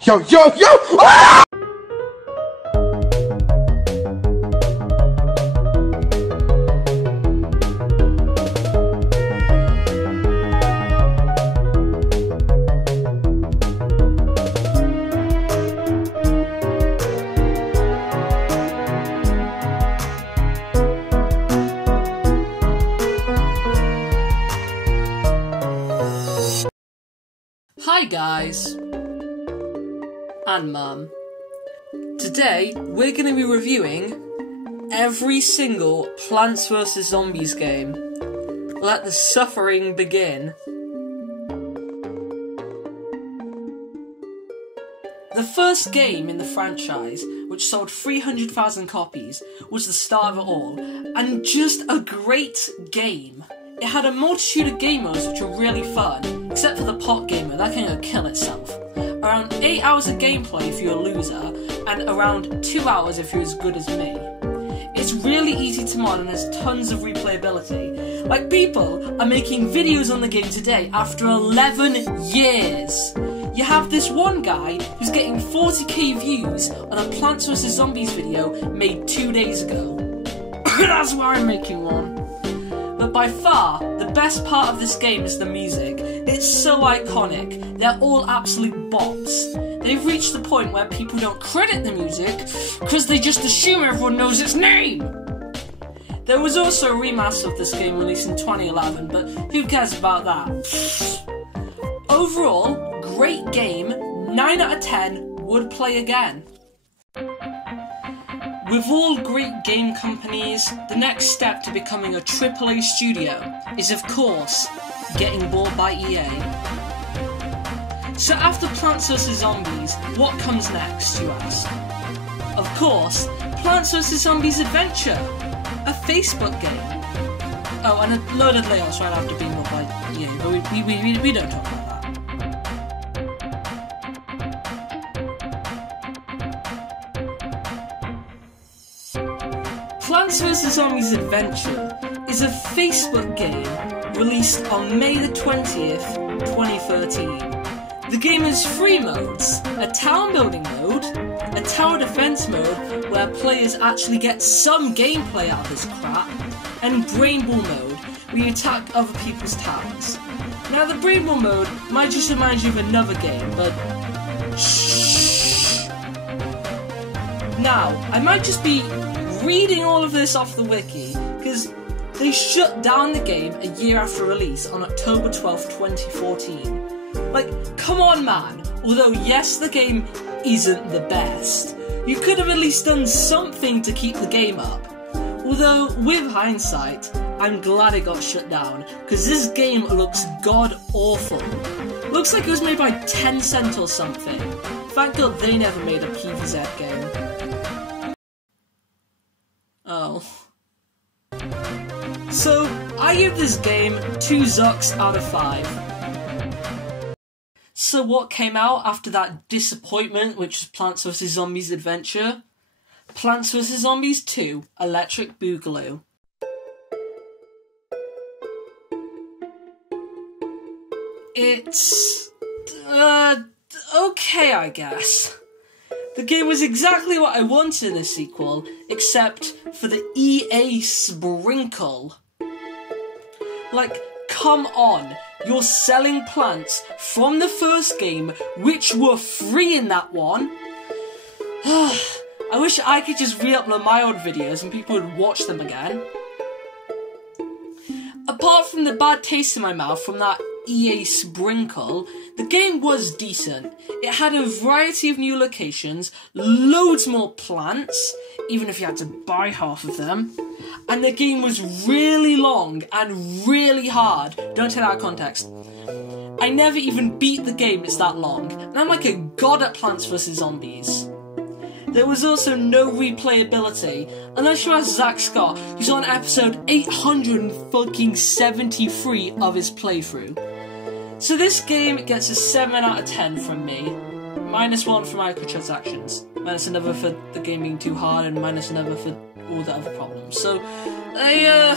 Yo, yo, yo! Ah! Hi guys, and Mum. Today we're going to be reviewing every single Plants vs Zombies game. Let the suffering begin. The first game in the franchise, which sold 300,000 copies, was the start of it all, and just a great game. It had a multitude of game modes which were really fun, except for the pot game mode, that can go kill itself. Around 8 hours of gameplay if you're a loser, and around 2 hours if you're as good as me. It's really easy to mod and has tons of replayability. Like, people are making videos on the game today after 11 years. You have this one guy who's getting 40k views on a Plants vs Zombies video made 2 days ago. That's why I'm making one. But by far, the best part of this game is the music. It's so iconic. They're all absolute bops. They've reached the point where people don't credit the music because they just assume everyone knows its name. There was also a remaster of this game released in 2011, but who cares about that? Overall, great game, 9 out of 10, would play again. With all great game companies, the next step to becoming a AAA studio is, of course, getting bought by EA. So after Plants vs Zombies, what comes next, you ask? Of course, Plants vs Zombies Adventure, a Facebook game. Oh, and a load of layoffs right after being bought by EA, but we don't talk about that. Plants vs Zombies Adventure is a Facebook game released on May the 20th, 2013. The game has 3 modes: a town building mode, a tower defense mode where players actually get some gameplay out of this crap, and Brain Ball mode where you attack other people's towers. Now the Brain Ball mode might just remind you of another game, but shh. Now, I might just be reading all of this off the wiki, because they shut down the game a year after release on October 12th, 2014. Like, come on man, although yes, the game isn't the best, you could have at least done something to keep the game up. Although, with hindsight, I'm glad it got shut down, because this game looks god-awful. Looks like it was made by Tencent or something. Thank God they never made a PvZ game. Oh. So, I give this game 2 Zucks out of 5. So what came out after that disappointment, which was Plants vs Zombies Adventure? Plants vs Zombies 2, Electric Boogaloo. It's okay, I guess. The game was exactly what I wanted in a sequel, except for the EA sprinkle. Like, come on, you're selling plants from the first game, which were free in that one. I wish I could just re-upload my old videos and people would watch them again. Apart from the bad taste in my mouth from that EA sprinkle, the game was decent. It had a variety of new locations, loads more plants, even if you had to buy half of them, and the game was really long and really hard. Don't take that out of context. I never even beat the game, it's that long, and I'm like a god at Plants vs Zombies. There was also no replayability, unless you ask Zach Scott, who's on episode 873 of his playthrough. So this game gets a 7 out of 10 from me. -1 for microtransactions, -another for the game being too hard, and -another for all the other problems. So, a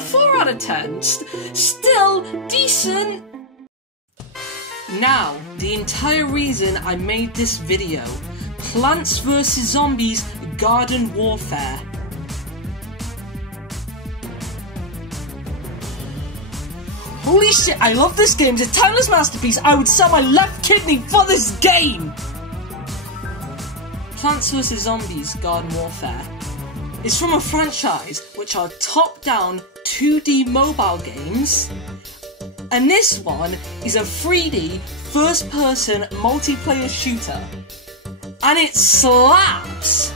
4 out of 10. Still decent. Now, the entire reason I made this video, Plants vs Zombies Garden Warfare. Holy shit, I love this game, it's a timeless masterpiece, I would sell my left kidney for this game! Plants vs Zombies Garden Warfare is from a franchise which are top-down 2D mobile games, and this one is a 3D first-person multiplayer shooter, and it slaps!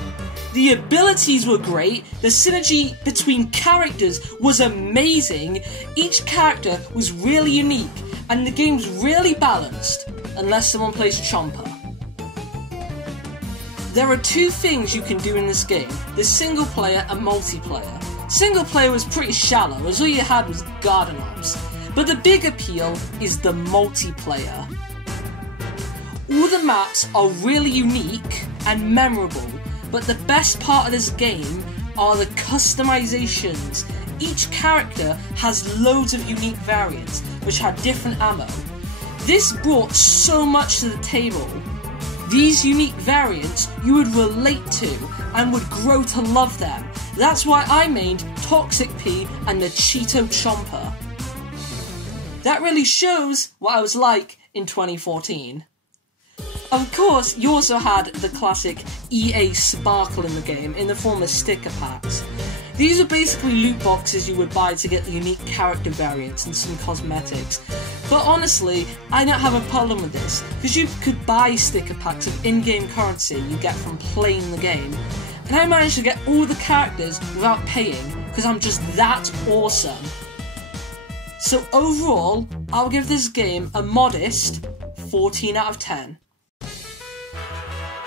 The abilities were great, the synergy between characters was amazing, each character was really unique, and the game's really balanced, unless someone plays Chomper. There are two things you can do in this game, the single player and multiplayer. Single player was pretty shallow, as all you had was garden ops, but the big appeal is the multiplayer. All the maps are really unique and memorable, but the best part of this game are the customizations. Each character has loads of unique variants, which had different ammo. This brought so much to the table. These unique variants you would relate to and would grow to love them. That's why I made Toxic P and the Cheeto Chomper. That really shows what I was like in 2014. Of course, you also had the classic EA sparkle in the game in the form of sticker packs. These are basically loot boxes you would buy to get the unique character variants and some cosmetics. But honestly, I don't have a problem with this, because you could buy sticker packs of in-game currency you get from playing the game. And I managed to get all the characters without paying, because I'm just that awesome. So overall, I'll give this game a modest 14 out of 10.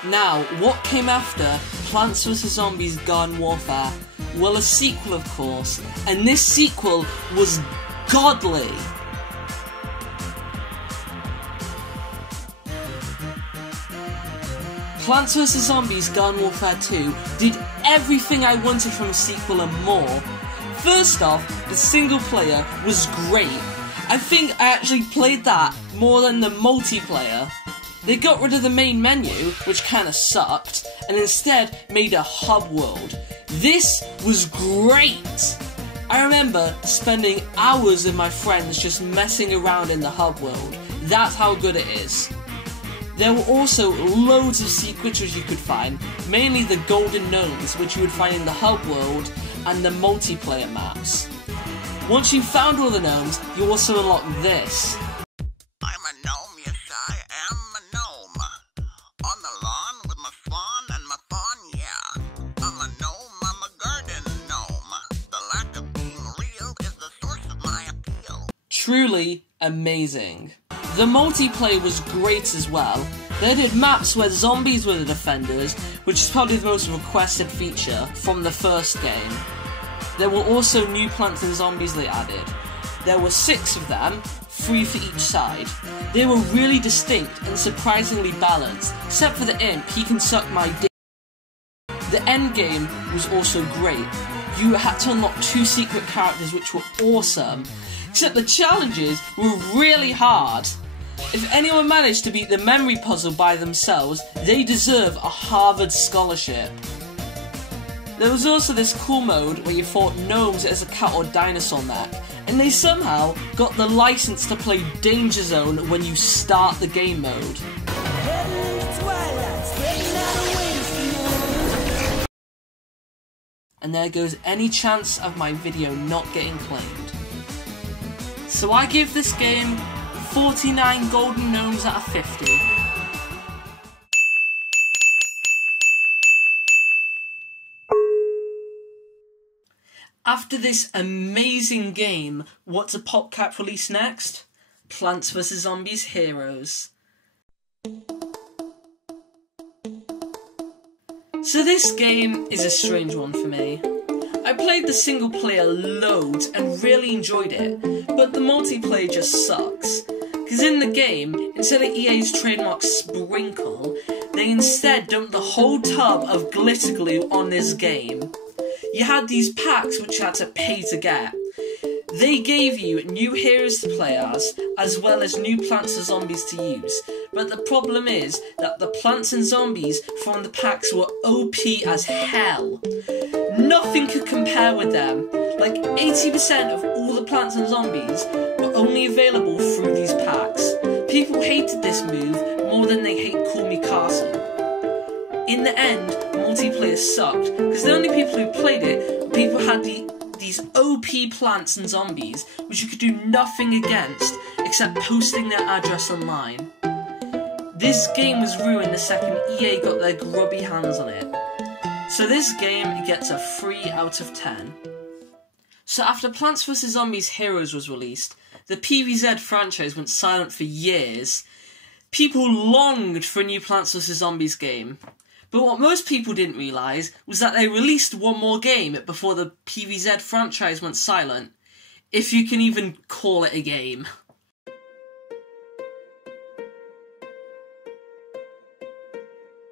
Now, what came after Plants vs Zombies Garden Warfare? Well, a sequel, of course, and this sequel was godly. Plants vs Zombies Garden Warfare 2 did everything I wanted from a sequel and more. First off, the single player was great. I think I actually played that more than the multiplayer. They got rid of the main menu, which kinda sucked, and instead made a hub world. This was great! I remember spending hours with my friends just messing around in the hub world. That's how good it is. There were also loads of secrets which you could find, mainly the golden gnomes, which you would find in the hub world and the multiplayer maps. Once you found all the gnomes, you also unlock this. I'm a gnome, yes I am a gnome. On the lawn with my swan and my fawn, yeah. I'm a gnome, I'm a garden gnome. The lack of being real is the source of my appeal. Truly amazing. The multiplayer was great as well. They did maps where zombies were the defenders, which is probably the most requested feature from the first game. There were also new plants and zombies they added. There were 6 of them, 3 for each side. They were really distinct and surprisingly balanced, except for the imp, he can suck my dick. The end game was also great. You had to unlock 2 secret characters which were awesome, except the challenges were really hard. If anyone managed to beat the memory puzzle by themselves, they deserve a Harvard scholarship. There was also this cool mode where you fought gnomes as a cat or dinosaur mech, and they somehow got the license to play Danger Zone when you start the game mode. And there goes any chance of my video not getting claimed. So I give this game 49 golden gnomes out of 50. After this amazing game, what's a PopCap release next? Plants vs Zombies Heroes. So this game is a strange one for me. I played the single player loads and really enjoyed it, but the multiplayer just sucks. Because in the game, instead of EA's trademark sprinkle, they instead dumped the whole tub of glitter glue on this game. You had these packs which you had to pay to get. They gave you new heroes to play as well as new plants and zombies to use. But the problem is that the plants and zombies from the packs were OP as hell. Nothing could compare with them. Like 80% of all the plants and zombies were only available through these packs. People hated this move more than they hate Call Me Carson. In the end, multiplayer sucked, because the only people who played it were people who had these OP plants and zombies, which you could do nothing against except posting their address online. This game was ruined the second EA got their grubby hands on it. So this game gets a 3 out of 10. So after Plants vs Zombies Heroes was released, the PvZ franchise went silent for years. People longed for a new Plants vs Zombies game. But what most people didn't realise was that they released one more game before the PvZ franchise went silent. If you can even call it a game.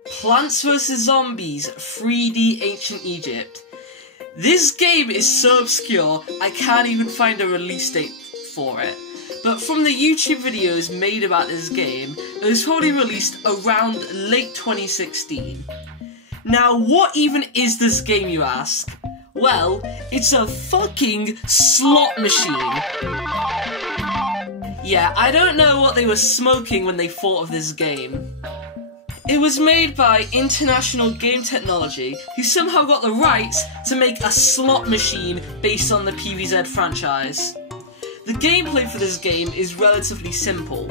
Plants vs Zombies 3D Ancient Egypt. This game is so obscure I can't even find a release date for it. But from the YouTube videos made about this game, it was probably released around late 2016. Now, what even is this game, you ask? Well, it's a fucking slot machine. Yeah, I don't know what they were smoking when they thought of this game. It was made by International Game Technology, who somehow got the rights to make a slot machine based on the PvZ franchise. The gameplay for this game is relatively simple.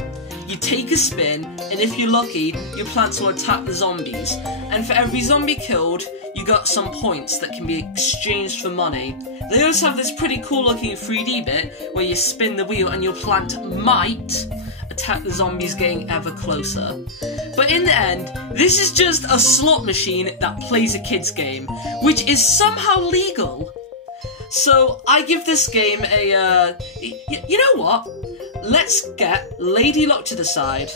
You take a spin, and if you're lucky, your plants will attack the zombies. And for every zombie killed, you got some points that can be exchanged for money. They also have this pretty cool looking 3D bit, where you spin the wheel and your plant might attack the zombies getting ever closer. But in the end, this is just a slot machine that plays a kid's game, which is somehow legal. So, I give this game a, you know what? Let's get Lady Luck to the side.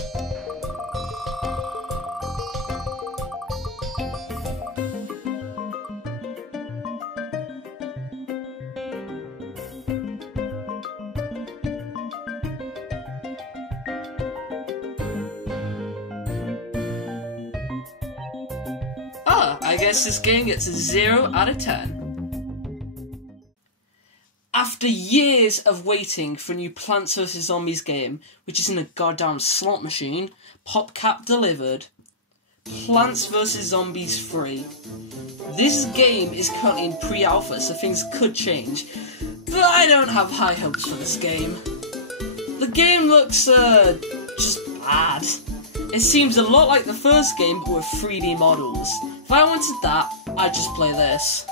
I guess this game gets a 0 out of 10. After years of waiting for a new Plants vs Zombies game, which isn't a goddamn slot machine, PopCap delivered Plants vs Zombies 3. This game is currently in pre-alpha, so things could change, but I don't have high hopes for this game. The game looks, just bad. It seems a lot like the first game, but with 3D models. If I wanted that, I'd just play this.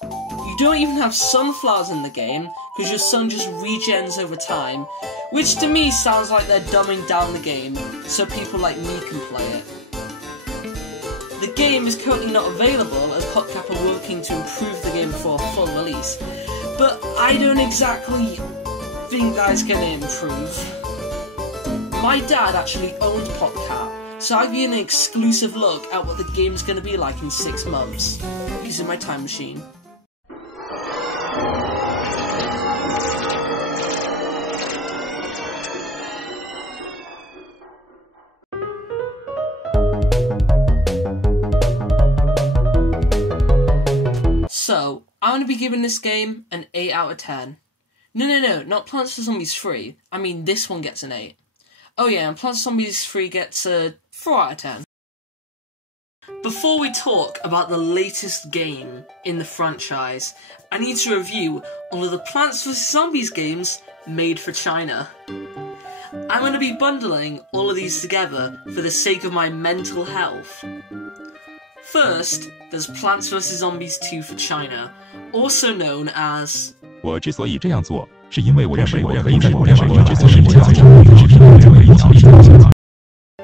You don't even have sunflowers in the game, because your sun just regens over time, which to me sounds like they're dumbing down the game, so people like me can play it. The game is currently not available, as PopCap are working to improve the game before a full release, but I don't exactly think that is going to improve. My dad actually owned PopCap, so I'll give you an exclusive look at what the game's going to be like in 6 months, using my time machine. So, I'm going to be giving this game an 8 out of 10. No, not Plants vs Zombies 3. I mean, this one gets an 8. Oh yeah, and Plants vs Zombies 3 gets a 4 out of 10. Before we talk about the latest game in the franchise, I need to review all of the Plants vs Zombies games made for China. I'm going to be bundling all of these together for the sake of my mental health. First, there's Plants vs Zombies 2 for China, also known as... 我之所以这样做，是因为我认为我可以在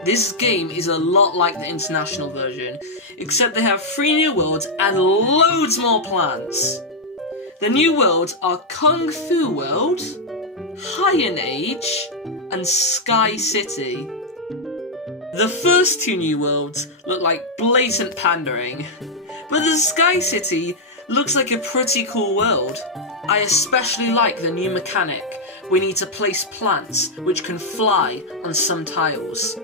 This game is a lot like the international version, except they have 3 new worlds and loads more plants. The new worlds are Kung Fu World, High Age, and Sky City. The first 2 new worlds look like blatant pandering, but the Sky City looks like a pretty cool world. I especially like the new mechanic. We need to place plants which can fly on some tiles.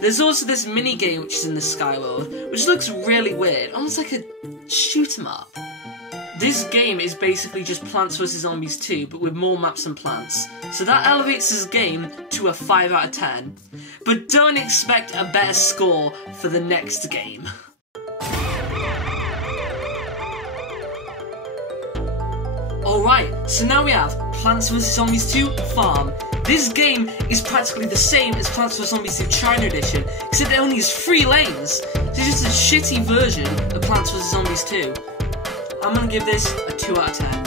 There's also this mini game which is in the sky world, which looks really weird, almost like a shoot 'em up. This game is basically just Plants vs Zombies 2, but with more maps and plants. So that elevates this game to a 5 out of 10. But don't expect a better score for the next game. Alright, so now we have Plants vs Zombies 2 Farm. This game is practically the same as Plants vs Zombies 2 China Edition, except it only has 3 lanes. So it's just a shitty version of Plants vs Zombies 2. I'm gonna give this a 2 out of 10.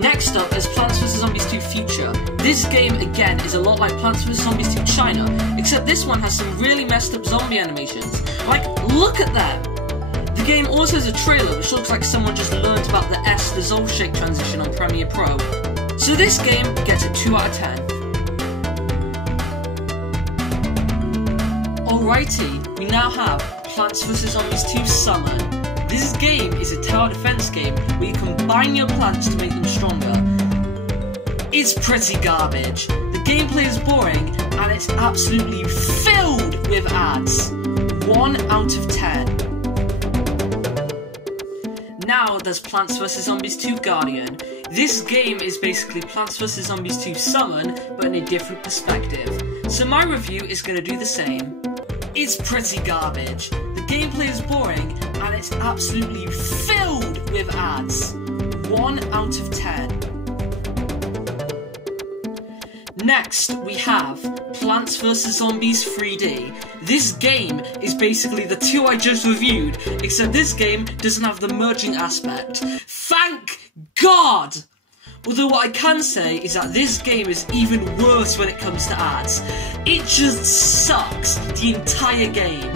Next up is Plants vs Zombies 2 Future. This game, again, is a lot like Plants vs Zombies 2 China, except this one has some really messed up zombie animations. Like, look at that! The game also has a trailer which looks like someone just learned about the S Dissolve Shake transition on Premiere Pro. So this game gets a 2 out of 10. Alrighty, we now have Plants vs Zombies 2 Summon. This game is a tower defense game where you combine your plants to make them stronger. It's pretty garbage. The gameplay is boring and it's absolutely filled with ads. 1 out of 10. Now there's Plants vs Zombies 2 Guardian. This game is basically Plants vs Zombies 2 Summon, but in a different perspective. So my review is going to do the same. It's pretty garbage. The gameplay is boring and it's absolutely filled with ads. 1 out of 10. Next, we have Plants vs Zombies 3D. This game is basically the 2 I just reviewed, except this game doesn't have the merging aspect. Thank God! Although what I can say is that this game is even worse when it comes to ads. It just sucks, the entire game.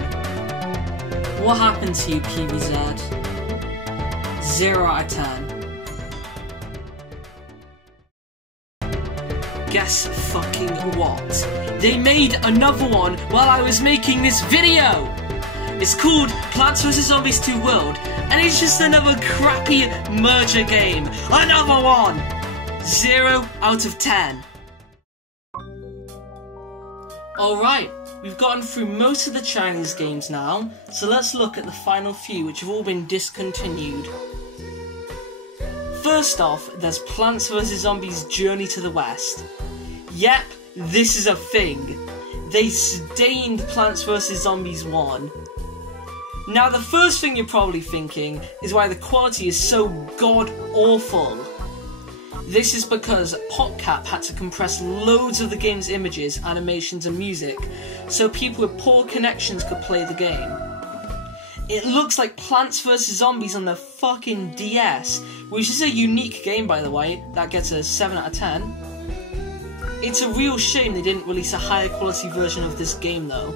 What happened to you, PVZ? 0 out of 10. Guess fucking what? They made another one while I was making this video! It's called Plants vs Zombies 2 World, and it's just another crappy merger game. Another one! 0 out of 10. Alright, we've gotten through most of the Chinese games now, so let's look at the final few which have all been discontinued. First off, there's Plants vs Zombies Journey to the West. Yep, this is a thing. They stained Plants vs Zombies 1. Now the first thing you're probably thinking is why the quality is so god-awful. This is because PopCap had to compress loads of the game's images, animations and music, so people with poor connections could play the game. It looks like Plants vs Zombies on the fucking DS, which is a unique game by the way, that gets a 7 out of 10. It's a real shame they didn't release a higher quality version of this game though.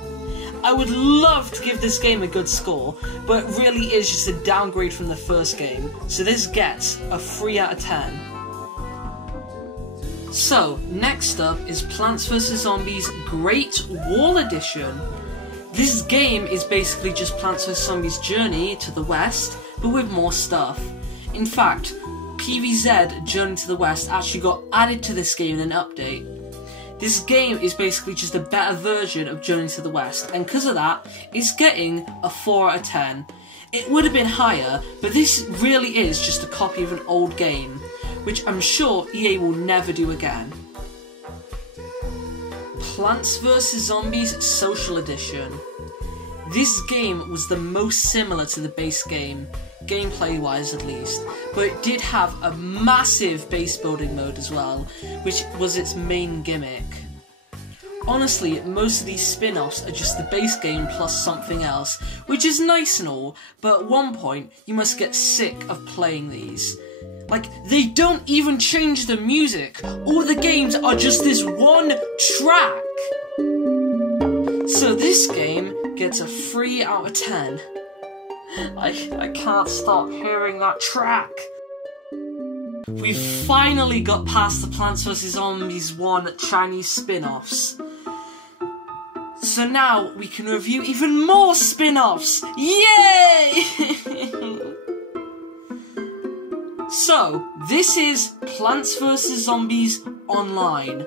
I would love to give this game a good score, but it really is just a downgrade from the first game, so this gets a 3 out of 10. So, next up is Plants vs Zombies Great Wall Edition. This game is basically just Plants vs Zombies Journey to the West, but with more stuff. In fact, PVZ Journey to the West actually got added to this game in an update. This game is basically just a better version of Journey to the West, and because of that, it's getting a 4 out of 10. It would have been higher, but this really is just a copy of an old game, which I'm sure EA will never do again. Plants vs Zombies Social Edition. This game was the most similar to the base game, gameplay wise at least, but it did have a massive base building mode as well, which was its main gimmick. Honestly, most of these spin-offs are just the base game plus something else, which is nice and all, but at one point you must get sick of playing these. Like, they don't even change the music, all the games are just this one track! So this game gets a 3 out of 10. I can't stop hearing that track. We've finally got past the Plants vs Zombies 1 Chinese spin-offs. So now we can review even more spin-offs! Yay! So, this is Plants vs. Zombies Online.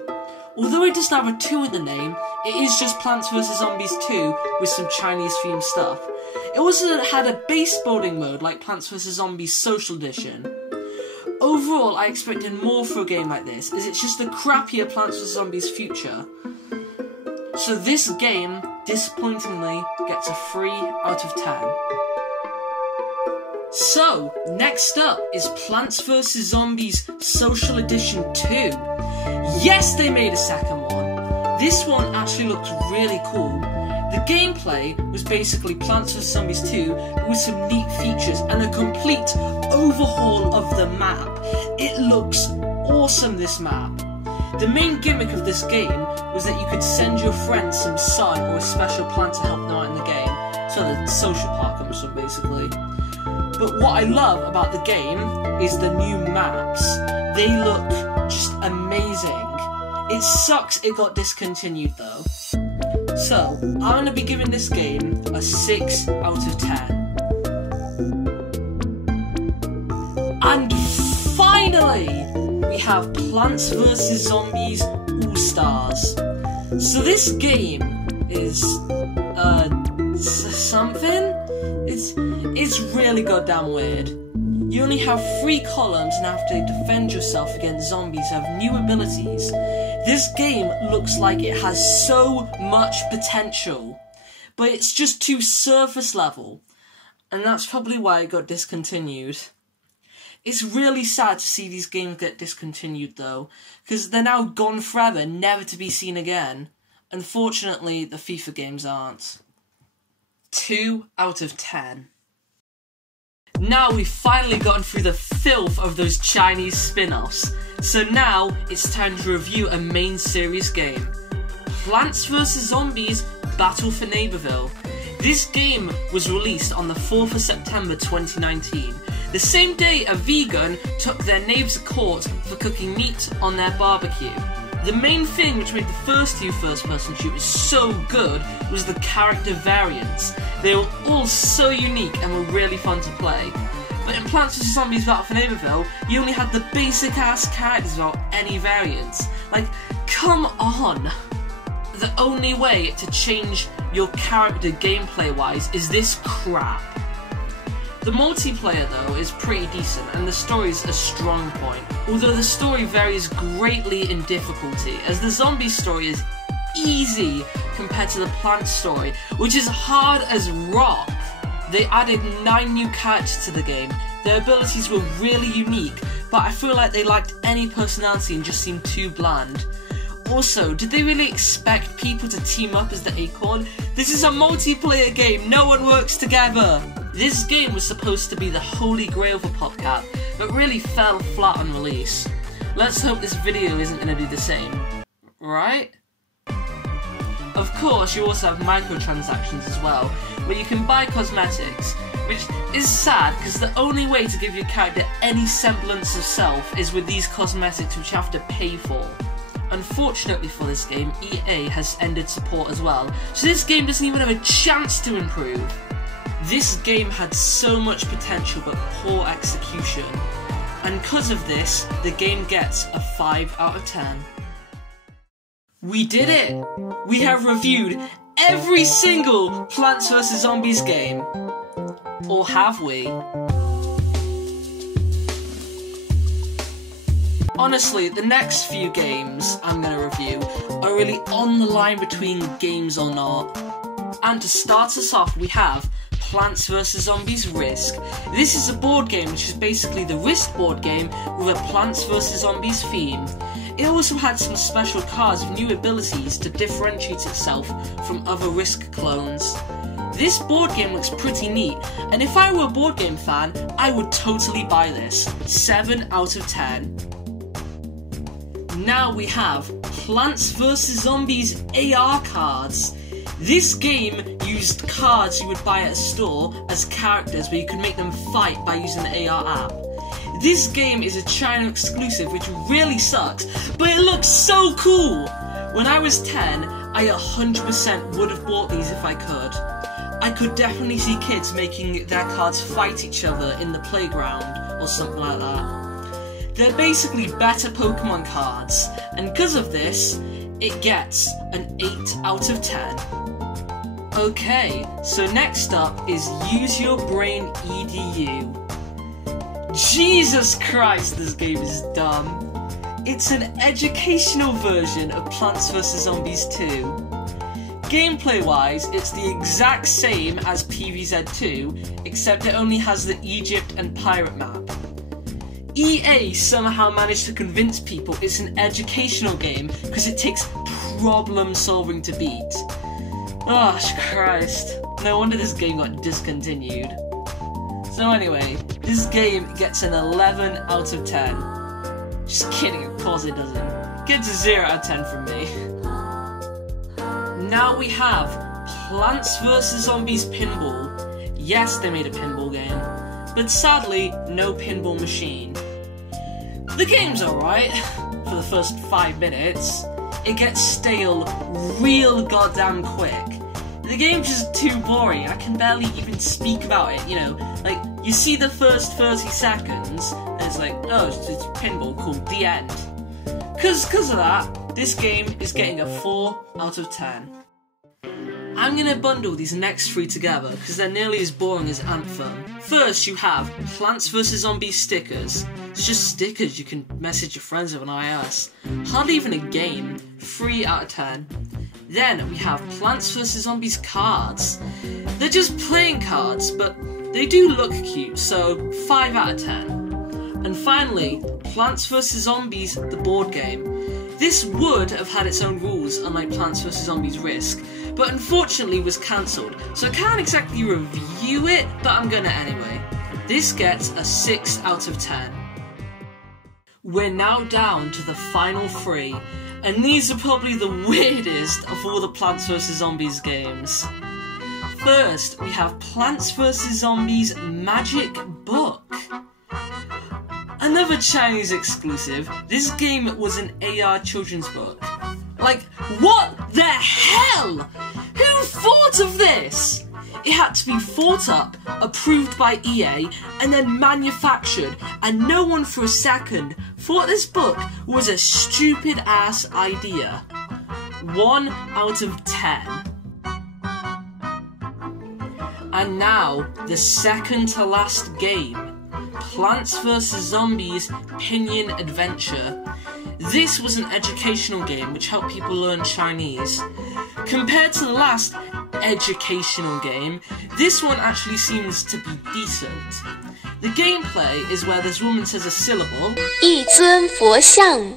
Although it doesn't have a 2 in the name, it is just Plants vs. Zombies 2 with some Chinese themed stuff. It also had a base building mode like Plants vs. Zombies Social Edition. Overall, I expected more for a game like this, as it's just a crappier Plants vs. Zombies future. So this game, disappointingly, gets a 3 out of 10. So, next up is Plants vs. Zombies Social Edition 2. Yes, they made a second one. This one actually looked really cool. The gameplay was basically Plants vs. Zombies 2 with some neat features and a complete overhaul of the map. It looks awesome, this map. The main gimmick of this game was that you could send your friends some sun or a special plant to help them out in the game. So the social part comes from, basically. But what I love about the game is the new maps. They look just amazing. It sucks it got discontinued though. So, I'm going to be giving this game a 6 out of 10. And finally, we have Plants vs. Zombies All-Stars. So this game is, something? It's really goddamn weird. You only have 3 columns and have to defend yourself against zombies who have new abilities. This game looks like it has so much potential, but it's just too surface level, and that's probably why it got discontinued. It's really sad to see these games get discontinued though, because they're now gone forever, never to be seen again. Unfortunately, the FIFA games aren't. 2 out of 10. Now we've finally gotten through the filth of those Chinese spin-offs, so now it's time to review a main series game. Plants vs. Zombies Battle for Neighborville. This game was released on the 4th of September 2019, the same day a vegan took their neighbours to court for cooking meat on their barbecue. The main thing which made the first 2 first-person shooters so good was the character variants. They were all so unique and were really fun to play. But in Plants vs. Zombies Battle for Neighborville, you only had the basic-ass characters without any variants. Like, come on! The only way to change your character gameplay-wise is this crap. The multiplayer though is pretty decent and the story's a strong point, although the story varies greatly in difficulty, as the zombie story is easy compared to the plant story, which is hard as rock. They added 9 new characters to the game. Their abilities were really unique, but I feel like they lacked any personality and just seemed too bland. Also, did they really expect people to team up as the Acorn? This is a multiplayer game, no one works together! This game was supposed to be the holy grail for PopCap, but really fell flat on release. Let's hope this video isn't going to do the same. Right? Of course, you also have microtransactions as well, where you can buy cosmetics, which is sad because the only way to give your character any semblance of self is with these cosmetics which you have to pay for. Unfortunately for this game, EA has ended support as well, so this game doesn't even have a chance to improve. This game had so much potential but poor execution, and because of this, the game gets a 5 out of 10. We did it! We have reviewed every single Plants vs. Zombies game. Or have we? Honestly, the next few games I'm going to review are really on the line between games or not. And to start us off, we have Plants vs. Zombies Risk. This is a board game which is basically the Risk board game with a Plants vs. Zombies theme. It also had some special cards with new abilities to differentiate itself from other Risk clones. This board game looks pretty neat, and if I were a board game fan, I would totally buy this. 7 out of 10. Now we have Plants vs. Zombies AR cards. This game used cards you would buy at a store as characters where you could make them fight by using the AR app. This game is a China exclusive which really sucks, but it looks so cool! When I was 10, I 100% would have bought these if I could. I could definitely see kids making their cards fight each other in the playground or something like that. They're basically better Pokemon cards, and because of this, it gets an 8 out of 10. Okay, so next up is Use Your Brain EDU. Jesus Christ, this game is dumb. It's an educational version of Plants vs Zombies 2. Gameplay-wise, it's the exact same as PvZ2, except it only has the Egypt and Pirate map. EA somehow managed to convince people it's an educational game because it takes problem solving to beat. Oh Christ, no wonder this game got discontinued. So anyway, this game gets an 11 out of 10. Just kidding, of course it doesn't. It gets a 0 out of 10 from me. Now we have Plants vs Zombies Pinball. Yes, they made a pinball game, but sadly, no pinball machine. The game's alright for the first 5 minutes. It gets stale real goddamn quick. The game's just too boring. I can barely even speak about it, you know. Like, you see the first 30 seconds, and it's like, oh, it's pinball, cool, the end. Cause of that, this game is getting a 4 out of 10. I'm gonna bundle these next 3 together, because they're nearly as boring as Anthem. First, you have Plants vs Zombies stickers. It's just stickers you can message your friends with on iOS. Hardly even a game. 3 out of 10. Then we have Plants vs Zombies cards. They're just playing cards, but they do look cute, so 5 out of 10. And finally, Plants vs Zombies, the board game. This would have had its own rules, unlike Plants vs Zombies Risk, but unfortunately was cancelled, so I can't exactly review it, but I'm gonna anyway. This gets a 6 out of 10. We're now down to the final 3, and these are probably the weirdest of all the Plants vs Zombies games. First, we have Plants vs Zombies Magic Book. Another Chinese exclusive, this game was an AR children's book. Like, what the hell? Who thought of this? It had to be thought up, approved by EA, and then manufactured, and no one for a second thought this book was a stupid ass idea. 1 out of 10. And now, the second to last game. Plants vs Zombies Pinyin Adventure. This was an educational game which helped people learn Chinese. Compared to the last educational game, this one actually seems to be decent. The gameplay is where this woman says a syllable, 一尊佛像,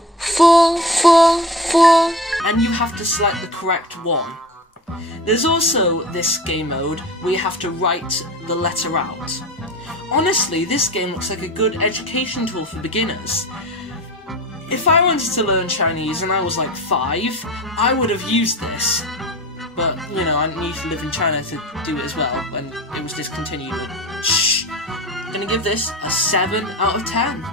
and you have to select the correct one. There's also this game mode where you have to write the letter out. Honestly, this game looks like a good education tool for beginners. If I wanted to learn Chinese and I was like 5, I would have used this. But, you know, I need to live in China to do it as well, and it was discontinued. Shh! I'm gonna give this a 7 out of 10.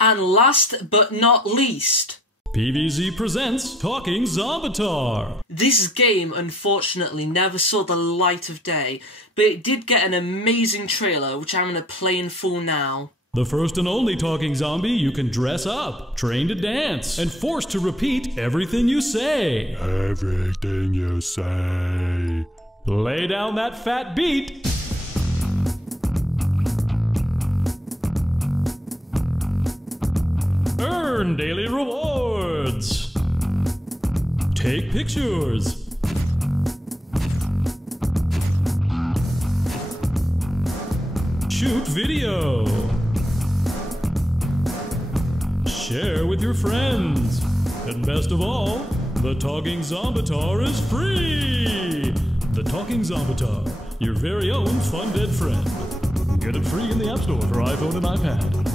And last but not least, PVZ presents Talking Zombitar. This game unfortunately never saw the light of day, but it did get an amazing trailer which I'm going to play in full now. The first and only talking zombie you can dress up, train to dance, and forced to repeat everything you say. Everything you say. Lay down that fat beat. Earn daily rewards. Take pictures. Shoot video. Share with your friends. And best of all, the Talking Zombitar is free! The Talking Zombitar, your very own fun dead friend. Get it free in the App Store for iPhone and iPad.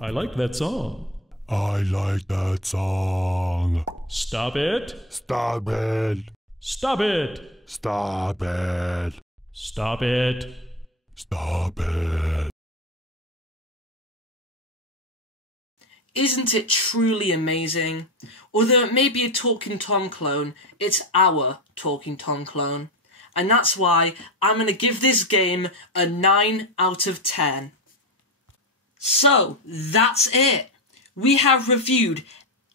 I like that song. I like that song. Stop it. Stop it. Stop it. Stop it. Stop it. Stop it. Isn't it truly amazing? Although it may be a Talking Tom clone, it's our Talking Tom clone. And that's why I'm going to give this game a 9 out of 10. So, that's it. We have reviewed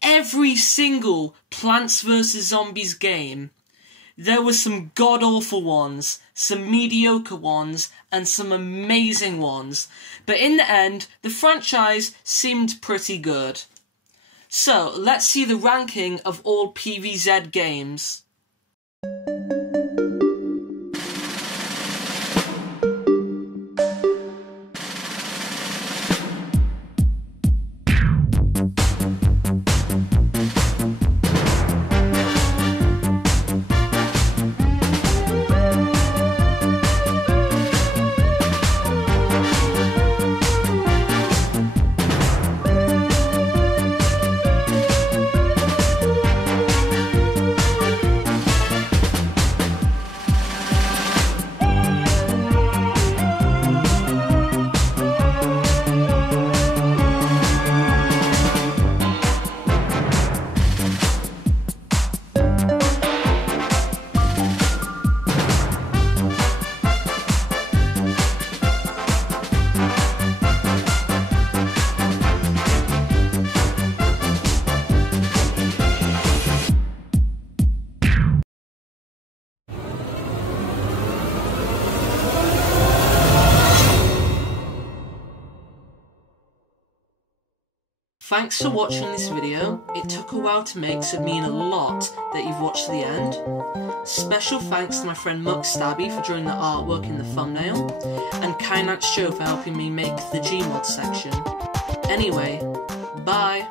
every single Plants vs. Zombies game. There were some god-awful ones, some mediocre ones, and some amazing ones. But in the end, the franchise seemed pretty good. So, let's see the ranking of all PVZ games. Thanks for watching this video. It took a while to make, so it means a lot that you've watched to the end. Special thanks to my friend McStabby for drawing the artwork in the thumbnail, and Kainat Show for helping me make the Gmod section. Anyway, bye!